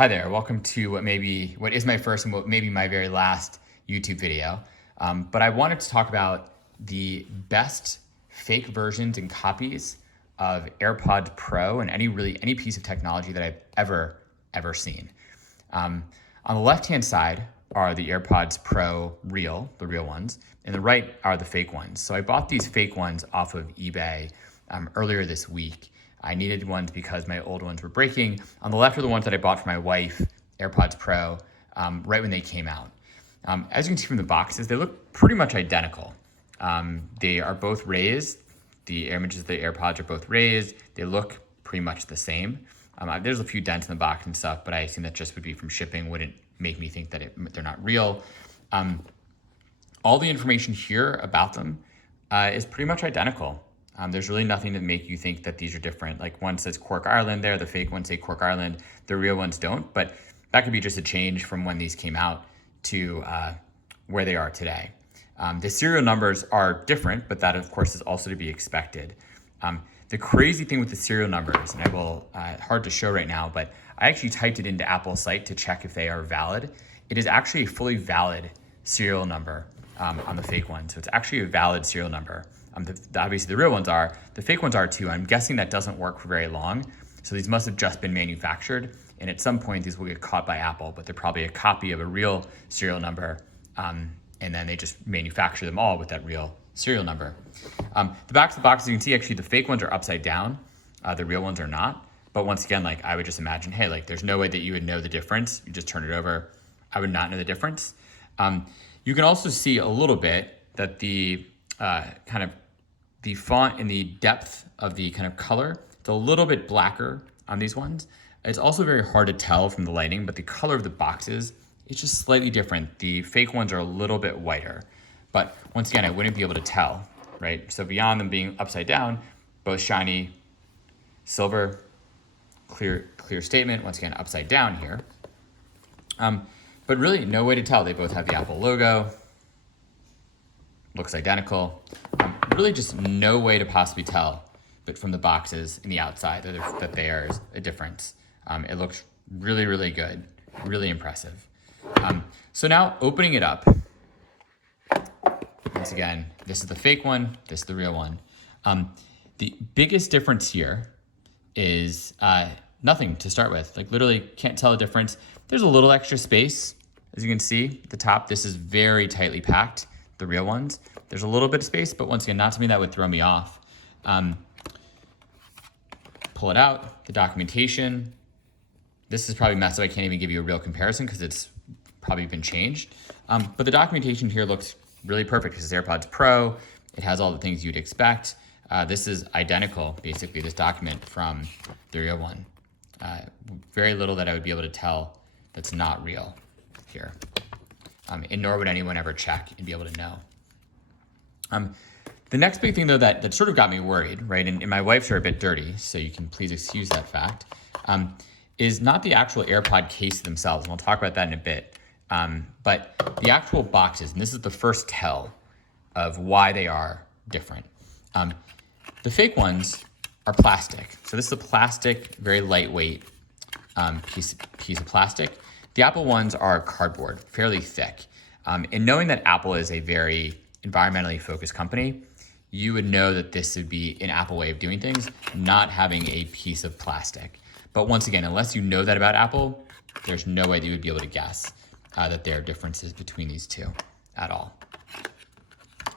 Hi there, welcome to what is my first and what may be my very last YouTube video. But I wanted to talk about the best fake versions and copies of AirPods Pro and any piece of technology that I've ever seen. On the left-hand side are the AirPods Pro the real ones, and the right are the fake ones. So I bought these fake ones off of eBay earlier this week. I needed ones because my old ones were breaking. On the left are the ones that I bought for my wife, AirPods Pro, right when they came out. As you can see from the boxes, they look pretty much identical. They are both raised. The images of the AirPods are both raised. They look pretty much the same. There's a few dents in the box and stuff, but I assume that just would be from shipping, wouldn't make me think that they're not real. All the information here about them is pretty much identical. There's really nothing to make you think that these are different. Like one says Cork, Ireland there, the fake ones say Cork, Ireland, the real ones don't, but that could be just a change from when these came out to where they are today. The serial numbers are different, but that of course is also to be expected. The crazy thing with the serial numbers, and hard to show right now, but I actually typed it into Apple's site to check if they are valid. It is actually a fully valid serial number on the fake one. So it's actually a valid serial number. Obviously the real ones are, the fake ones are too. I'm guessing that doesn't work for very long. So these must have just been manufactured. And at some point these will get caught by Apple, but they're probably a copy of a real serial number. And then they just manufacture them all with that real serial number. The backs of the boxes, you can see actually the fake ones are upside down. The real ones are not. But once again, like I would just imagine, hey, like there's no way that you would know the difference. You just turn it over. I would not know the difference. You can also see a little bit that the the font and the depth of the kind of color, it's a little bit blacker on these ones. It's also very hard to tell from the lighting, but the color of the boxes is just slightly different. The fake ones are a little bit whiter, but once again, I wouldn't be able to tell, right? So beyond them being upside down, both shiny, silver, clear statement, once again, upside down here. But really no way to tell. They both have the Apple logo, looks identical. Really just no way to possibly tell, but from the boxes in the outside that there's a difference. It looks really, really good, really impressive. So now opening it up, once again, this is the fake one, this is the real one. The biggest difference here is nothing to start with. Like literally can't tell the difference. There's a little extra space, as you can see at the top. This is very tightly packed, the real ones. There's a little bit of space, but once again, not something that would throw me off. Pull it out, the documentation. This is probably messed up. I can't even give you a real comparison because it's probably been changed. But the documentation here looks really perfect. This is AirPods Pro. It has all the things you'd expect. This is identical, basically, this document from the real one. Very little that I would be able to tell that's not real here. And nor would anyone ever check and be able to know. The next big thing though that sort of got me worried, right, and my wipes are a bit dirty, so you can please excuse that fact, is not the actual AirPod case themselves, and we'll talk about that in a bit, but the actual boxes, and this is the first tell of why they are different. The fake ones are plastic. So this is a plastic, very lightweight piece of plastic. The Apple ones are cardboard, fairly thick. And knowing that Apple is a very environmentally focused company, you would know that this would be an Apple way of doing things, not having a piece of plastic. But once again, unless you know that about Apple, there's no way that you would be able to guess that there are differences between these two at all.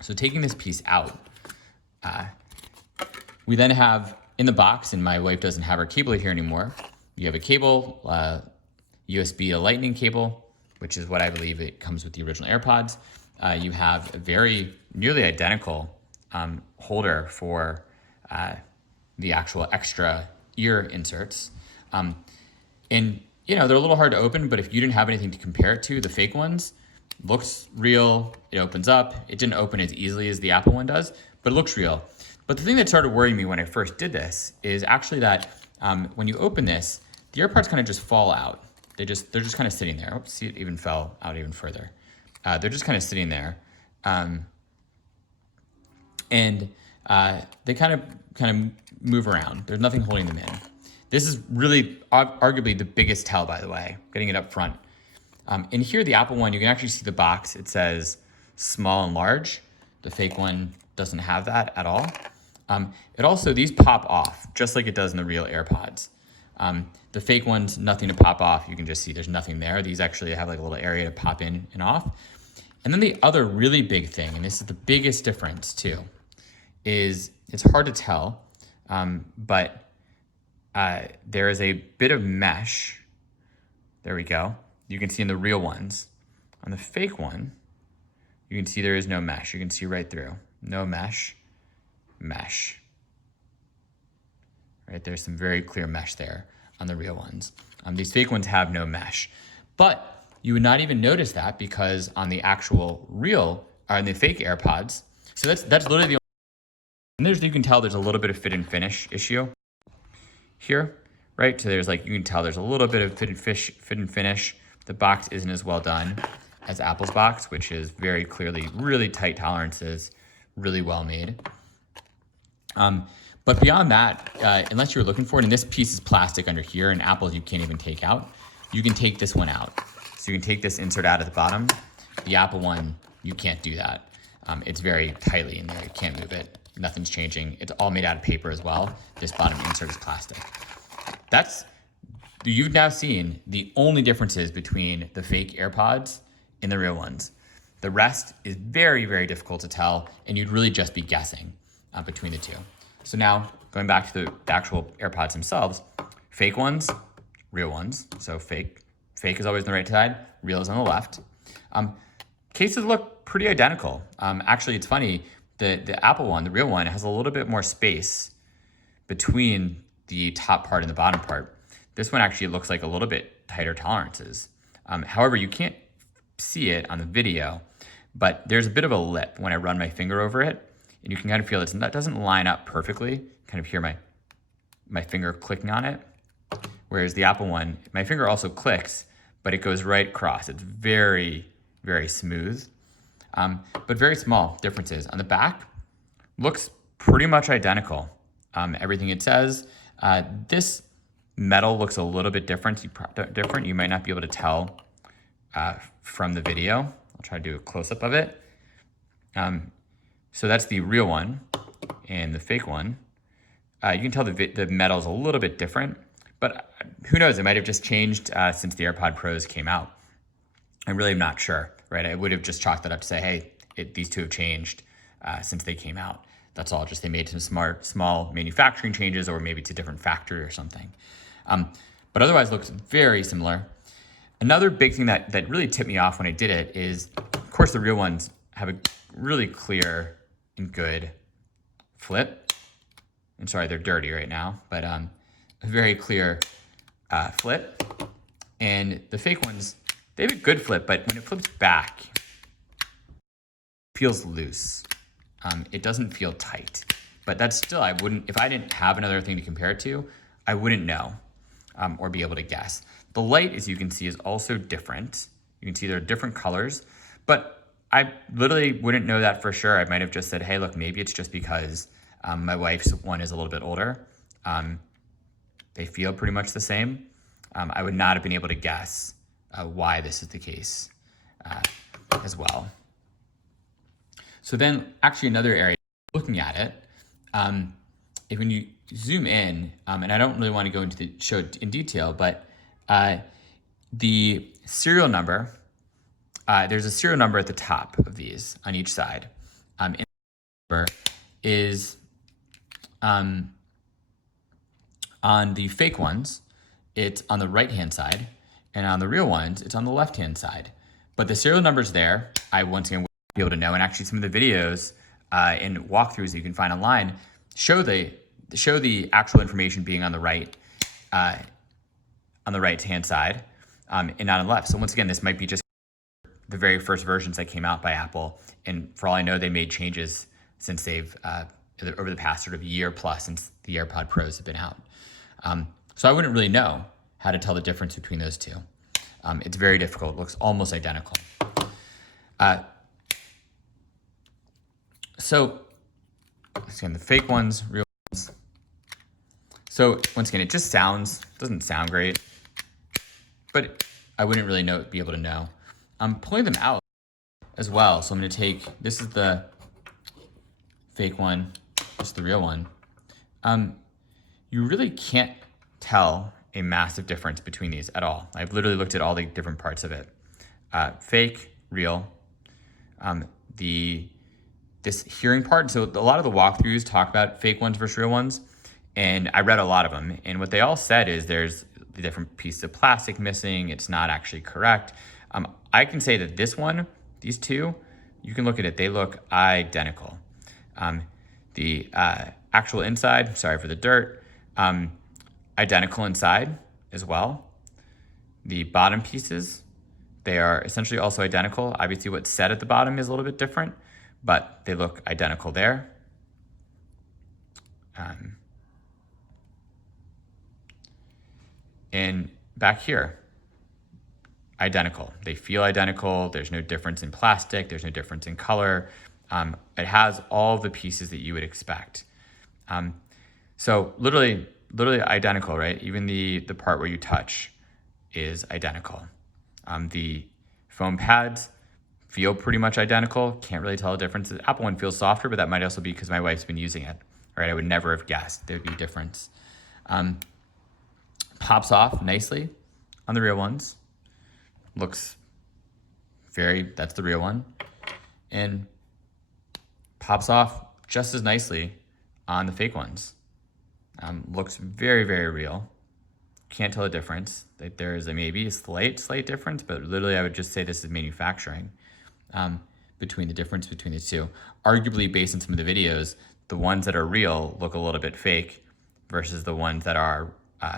So taking this piece out, we then have in the box, and my wife doesn't have her cable here anymore, you have a cable, USB to Lightning cable, which is what I believe it comes with the original AirPods. You have a very nearly identical holder for the actual extra ear inserts. And you know, they're a little hard to open, but if you didn't have anything to compare it to, the fake ones looks real. It opens up. It didn't open as easily as the Apple one does, but it looks real. But the thing that started worrying me when I first did this is actually that when you open this, the AirPods kind of just fall out. They're just kind of sitting there. Oops, see, it even fell out even further. They're just kind of sitting there. And they kind of move around. There's nothing holding them in. This is really arguably the biggest tell, by the way, getting it up front. In here, the Apple one, you can actually see the box. It says small and large. The fake one doesn't have that at all. It also, these pop off, just like it does in the Real AirPods. The fake ones, nothing to pop off. You can just see there's nothing there. These actually have like a little area to pop in and off. And then the other really big thing, and this is the biggest difference too, is it's hard to tell, but there is a bit of mesh. There we go. You can see in the real ones. On the fake one, you can see there is no mesh. You can see right through. No mesh, mesh. Right, there's some very clear mesh there on the real ones. These fake ones have no mesh. But you would not even notice that because on the actual real, or on the fake AirPods, so that's literally the only, and you can tell there's a little bit of fit and finish issue here, right? So there's like, you can tell there's a little bit of fit and finish. The box isn't as well done as Apple's box, which is very clearly really tight tolerances, really well made. But beyond that, unless you're looking for it, and this piece is plastic under here, and Apple's you can't even take out, you can take this one out. So you can take this insert out at the bottom. The Apple one, you can't do that. It's very tightly in there, you can't move it. Nothing's changing. It's all made out of paper as well. This bottom insert is plastic. You've now seen the only differences between the fake AirPods and the real ones. The rest is very, very difficult to tell, and you'd really just be guessing between the two. So now, going back to the actual AirPods themselves, fake ones, real ones. So fake is always on the right side, real is on the left. Cases look pretty identical. Actually, it's funny, the Apple one, the real one, has a little bit more space between the top part and the bottom part. This one actually looks like a little bit tighter tolerances. However, you can't see it on the video, but there's a bit of a lip when I run my finger over it, and you can kind of feel that doesn't line up perfectly. Kind of hear my finger clicking on it. Whereas the Apple one, my finger also clicks, but it goes right across. It's very, very smooth, but very small differences. On the back, looks pretty much identical. Everything it says. This metal looks a little bit different. You might not be able to tell from the video. I'll try to do a close-up of it. So that's the real one, and the fake one. You can tell the metal's a little bit different, but who knows? It might have just changed since the AirPod Pros came out. I'm really not sure, right? I would have just chalked that up to say, hey, these two have changed since they came out. That's all. Just they made some small manufacturing changes, or maybe it's a different factory or something. But otherwise looks very similar. Another big thing that really tipped me off when I did it is, of course, the real ones have a really clear and good flip. I'm sorry, they're dirty right now, but a very clear flip. And the fake ones, they have a good flip, but when it flips back, it feels loose. It doesn't feel tight. But that's still, if I didn't have another thing to compare it to, I wouldn't know or be able to guess. The light, as you can see, is also different. You can see there are different colors, but I literally wouldn't know that for sure. I might have just said, hey, look, maybe it's just because my wife's one is a little bit older. They feel pretty much the same. I would not have been able to guess why this is the case as well. So then actually another area, looking at it, when you zoom in, and I don't really want to go into the show in detail, but the serial number, there's a serial number at the top of these on each side. And the number is on the fake ones, it's on the right-hand side, and on the real ones, it's on the left-hand side. But the serial number's there. I once again wouldn't be able to know, and actually some of the videos and walkthroughs that you can find online show the actual information being on the right-hand side and not on the left. So once again, this might be just the very first versions that came out by Apple, and for all I know, they made changes since they've over the past sort of year plus since the AirPod Pros have been out. So I wouldn't really know how to tell the difference between those two. It's very difficult. It looks almost identical. So again, the fake ones, real ones. So once again, it just doesn't sound great, but I wouldn't really be able to know. I'm pulling them out as well. So I'm gonna take, this is the fake one, this is the real one. You really can't tell a massive difference between these at all. I've literally looked at all the different parts of it. Fake, real. This hearing part, so a lot of the walkthroughs talk about fake ones versus real ones, and I read a lot of them, and what they all said is there's the different pieces of plastic missing, it's not actually correct. I can say that this one, these two, you can look at it, they look identical. The actual inside, sorry for the dirt, identical inside as well. The bottom pieces, they are essentially also identical. Obviously what's said at the bottom is a little bit different, but they look identical there. And back here, identical. They feel identical. There's no difference in plastic. There's no difference in color. It has all the pieces that you would expect. So literally identical, right? Even the part where you touch is identical. The foam pads feel pretty much identical. Can't really tell the difference. The Apple one feels softer, but that might also be because my wife's been using it, right? I would never have guessed there'd be a difference. Pops off nicely on the real ones. Looks that's the real one. And pops off just as nicely on the fake ones. Looks very, very real. Can't tell the difference. There is maybe a slight difference, but literally I would just say this is manufacturing between the difference between the two. Arguably, based on some of the videos, the ones that are real look a little bit fake versus the ones that are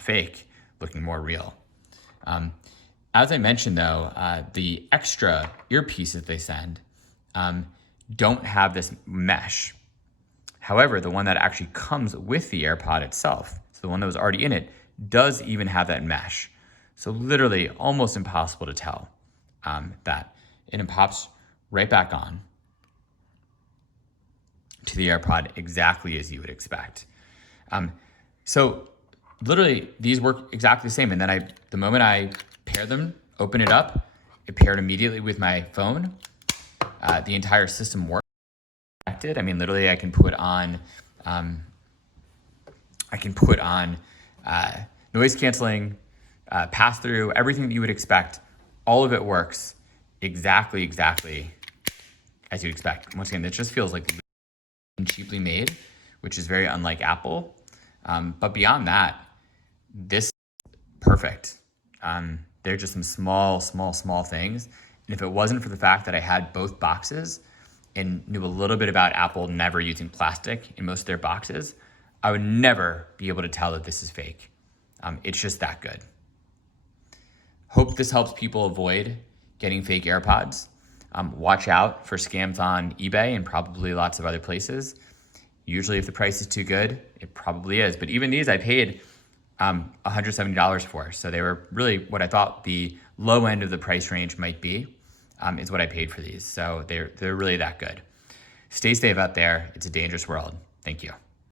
fake looking more real. As I mentioned though, the extra earpieces they send don't have this mesh. However, the one that actually comes with the AirPod itself, so the one that was already in it, does even have that mesh. So literally almost impossible to tell that. And it pops right back on to the AirPod exactly as you would expect. So literally these work exactly the same. And then the moment I pair them, open it up, it paired immediately with my phone. The entire system works. I mean, literally I can put on noise canceling, pass through, everything that you would expect. All of it works exactly as you'd expect. Once again, it just feels like cheaply made, which is very unlike Apple. But beyond that, this is perfect. They're just some small things. And if it wasn't for the fact that I had both boxes and knew a little bit about Apple never using plastic in most of their boxes, I would never be able to tell that this is fake. It's just that good. Hope this helps people avoid getting fake AirPods. Watch out for scams on eBay and probably lots of other places. Usually if the price is too good, it probably is. But even these I paid $170 for. So they were really what I thought the low end of the price range might be, is what I paid for these. So they're really that good. Stay safe out there. It's a dangerous world. Thank you.